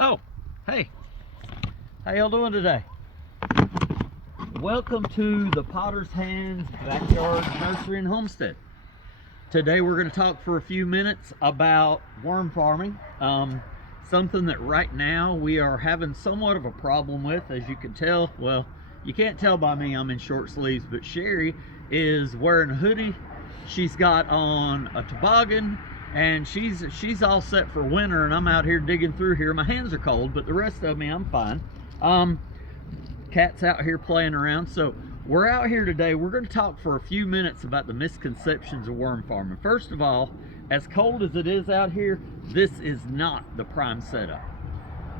Oh, hey, how y'all doing today? Welcome to the Potter's Hands Backyard Nursery and Homestead. Today we're going to talk for a few minutes about worm farming, something that right now we are having somewhat of a problem with. As you can tell, well, you can't tell by me, I'm in short sleeves, but Sherry is wearing a hoodie. She's got on a toboggan, and she's all set for winter, and I'm out here digging through here. My hands are cold, but the rest of me, I'm fine. Cat's out here playing around. So we're out here today. We're going to talk for a few minutes about the misconceptions of worm farming. First of all, as cold as it is out here, this is not the prime setup.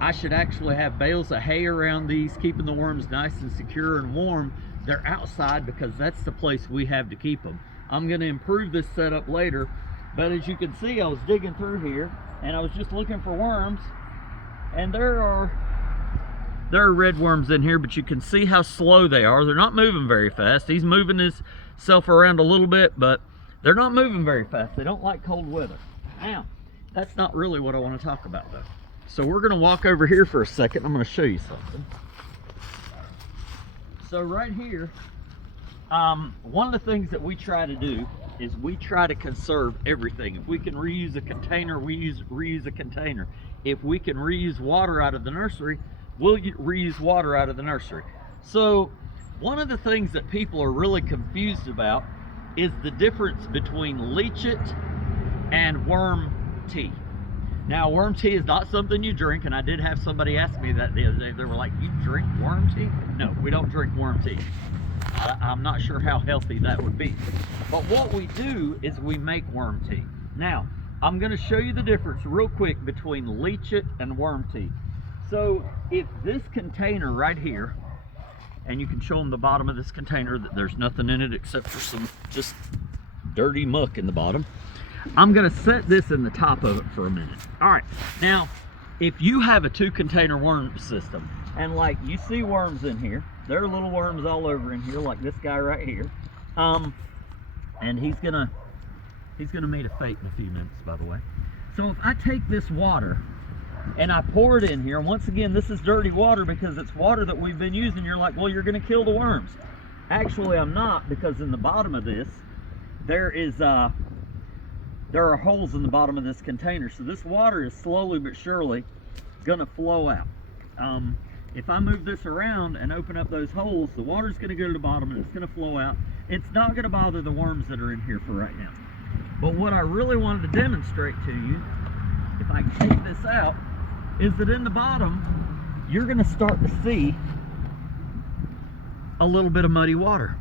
I should actually have bales of hay around these, keeping the worms nice and secure and warm. They're outside because that's the place we have to keep them. I'm going to improve this setup later, but as you can see, I was digging through here and I was just looking for worms, and there are red worms in here, but you can see how slow they are. They're not moving very fast. He's moving himself around a little bit, but they're not moving very fast. They don't like cold weather. Now, that's not really what I want to talk about though. So we're going to walk over here for a second. I'm going to show you something. So right here, one of the things that we try to do is we try to conserve everything. If we can reuse a container, we reuse a container. If we can reuse water out of the nursery, we'll reuse water out of the nursery. So one of the things that people are really confused about is the difference between leach-it and worm tea. Now, worm tea is not something you drink, and I did have somebody ask me that the other day. They were like, you drink worm tea? No, we don't drink worm tea. I'm not sure how healthy that would be. But what we do is we make worm tea. Now, I'm going to show you the difference real quick between leach-it and worm tea. So if this container right here, and you can show them the bottom of this container, that there's nothing in it except for some just dirty muck in the bottom. I'm going to set this in the top of it for a minute. All right, now if you have a 2-container worm system, and like you see worms in here, there are little worms all over in here, like this guy right here, and he's gonna meet a fate in a few minutes, by the way. So if I take this water and I pour it in here, and once again, this is dirty water because it's water that we've been using. You're like, well, you're going to kill the worms. Actually, I'm not, because in the bottom of this, there are holes in the bottom of this container. So this water is slowly but surely going to flow out. If I move this around and open up those holes, the water's going to go to the bottom and it's going to flow out. It's not going to bother the worms that are in here for right now. But what I really wanted to demonstrate to you, if I take this out, is that in the bottom, you're going to start to see a little bit of muddy water.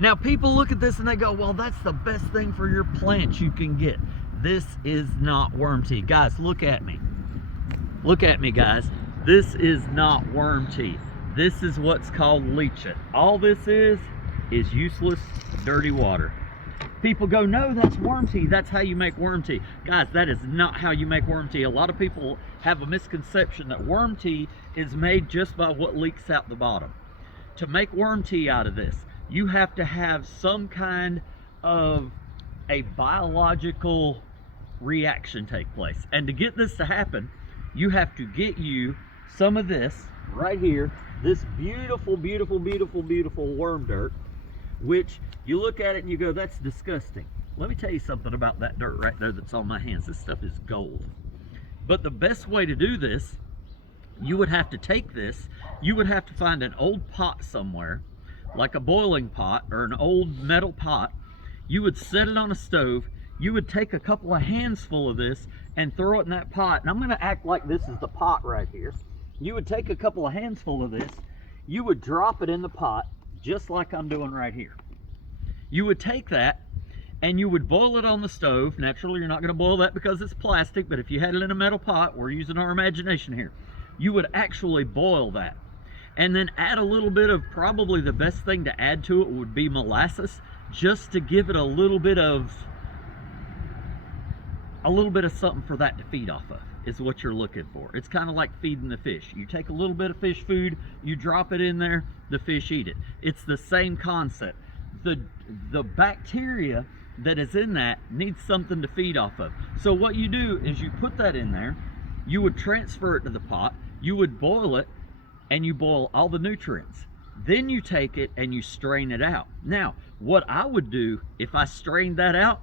Now, people look at this and they go, well, that's the best thing for your plants you can get. This is not worm tea. Guys, look at me. Look at me, guys. This is not worm tea. This is what's called leach-it. All this is useless, dirty water. People go, no, that's worm tea. That's how you make worm tea. Guys, that is not how you make worm tea. A lot of people have a misconception that worm tea is made just by what leaks out the bottom. To make worm tea out of this, you have to have some kind of a biological reaction take place. And to get this to happen, you have to get you some of this right here, this beautiful, beautiful, beautiful, beautiful worm dirt, which you look at it and you go, that's disgusting. Let me tell you something about that dirt right there that's on my hands. This stuff is gold. But the best way to do this, you would have to take this, you would have to find an old pot somewhere, like a boiling pot or an old metal pot. You would set it on a stove. You would take a couple of hands full of this and throw it in that pot. And I'm going to act like this is the pot right here. You would take a couple of hands full of this. You would drop it in the pot, just like I'm doing right here. You would take that and you would boil it on the stove. Naturally, you're not going to boil that because it's plastic, but if you had it in a metal pot, we're using our imagination here. You would actually boil that. And then add a little bit of, probably the best thing to add to it would be molasses, just to give it a little bit of something for that to feed off of, is what you're looking for. It's kind of like feeding the fish. You take a little bit of fish food, you drop it in there, the fish eat it. It's the same concept. The bacteria that is in that needs something to feed off of. So what you do is you put that in there, you would transfer it to the pot, you would boil it, and you boil all the nutrients. Then you take it and you strain it out. Now, what I would do if I strained that out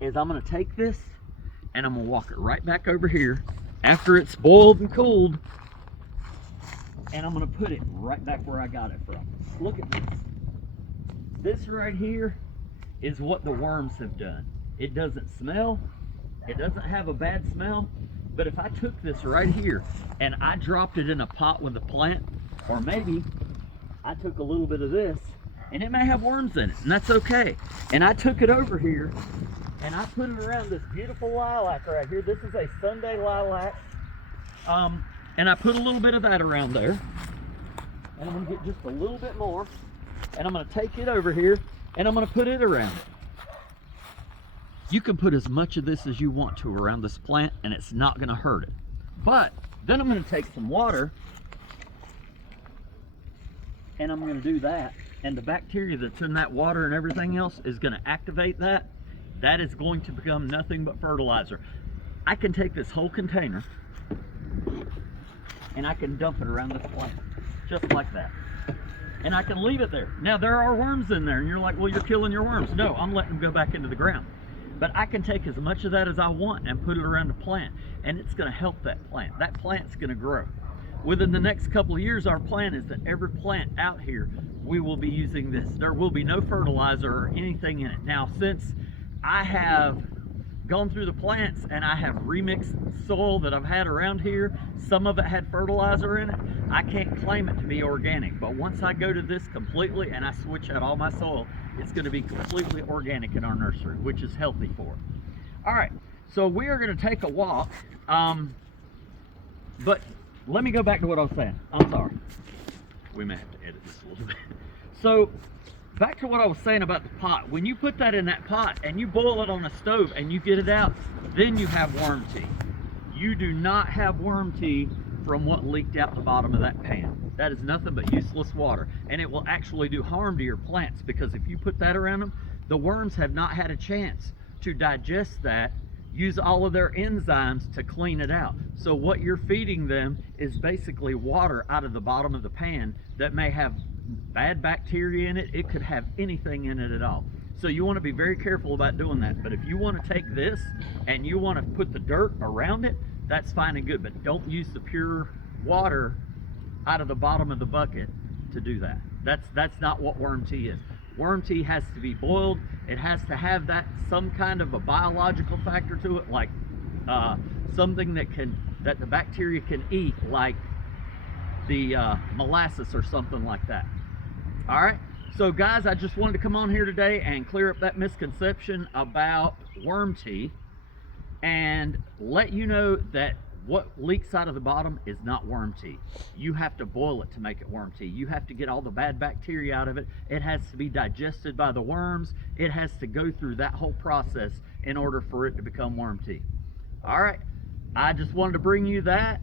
is I'm gonna take this and I'm gonna walk it right back over here after it's boiled and cooled, and I'm gonna put it right back where I got it from. Look at this. This right here is what the worms have done. It doesn't smell, it doesn't have a bad smell, but if I took this right here and I dropped it in a pot with a plant, or maybe I took a little bit of this, and it may have worms in it, and that's okay. And I took it over here and I put it around this beautiful lilac right here. This is a Sunday lilac. And I put a little bit of that around there. And I'm gonna get just a little bit more. And I'm gonna take it over here and I'm gonna put it around it. You can put as much of this as you want to around this plant and it's not gonna hurt it. But then I'm gonna take some water and I'm gonna do that. And the bacteria that's in that water and everything else is gonna activate that. That is going to become nothing but fertilizer. I can take this whole container and I can dump it around this plant, just like that. And I can leave it there. Now there are worms in there and you're like, well, you're killing your worms. No, I'm letting them go back into the ground. But I can take as much of that as I want and put it around the plant, and it's gonna help that plant. That plant's gonna grow. Within the next couple of years, our plan is that every plant out here, we will be using this. There will be no fertilizer or anything in it. Now, since I have gone through the plants and I have remixed soil that I've had around here, some of it had fertilizer in it, I can't claim it to be organic. But once I go to this completely and I switch out all my soil, it's going to be completely organic in our nursery, which is healthy for it. All right, so we are going to take a walk, but let me go back to what I was saying. I'm sorry. We may have to edit this a little bit. So back to what I was saying about the pot. When you put that in that pot and you boil it on a stove and you get it out, then you have worm tea. You do not have worm tea from what leaked out the bottom of that pan. That is nothing but useless water, and it will actually do harm to your plants, because if you put that around them, the worms have not had a chance to digest that, use all of their enzymes to clean it out. So what you're feeding them is basically water out of the bottom of the pan that may have bad bacteria in it. It could have anything in it at all. So you want to be very careful about doing that. But if you want to take this and you want to put the dirt around it, that's fine and good, but don't use the pure water out of the bottom of the bucket to do that. That's not what worm tea is. Worm tea has to be boiled. It has to have that some kind of a biological factor to it, like something that the bacteria can eat, like the molasses or something like that. All right, so guys, I just wanted to come on here today and clear up that misconception about worm tea and let you know that what leaks out of the bottom is not worm tea. You have to boil it to make it worm tea. You have to get all the bad bacteria out of it. It has to be digested by the worms. It has to go through that whole process in order for it to become worm tea. All right, I just wanted to bring you that.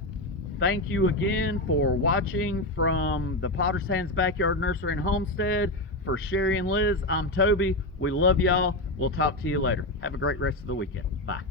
Thank you again for watching from the Potter's Hands Backyard Nursery and Homestead. For Sherry and Liz, I'm Toby. We love y'all. We'll talk to you later. Have a great rest of the weekend. Bye.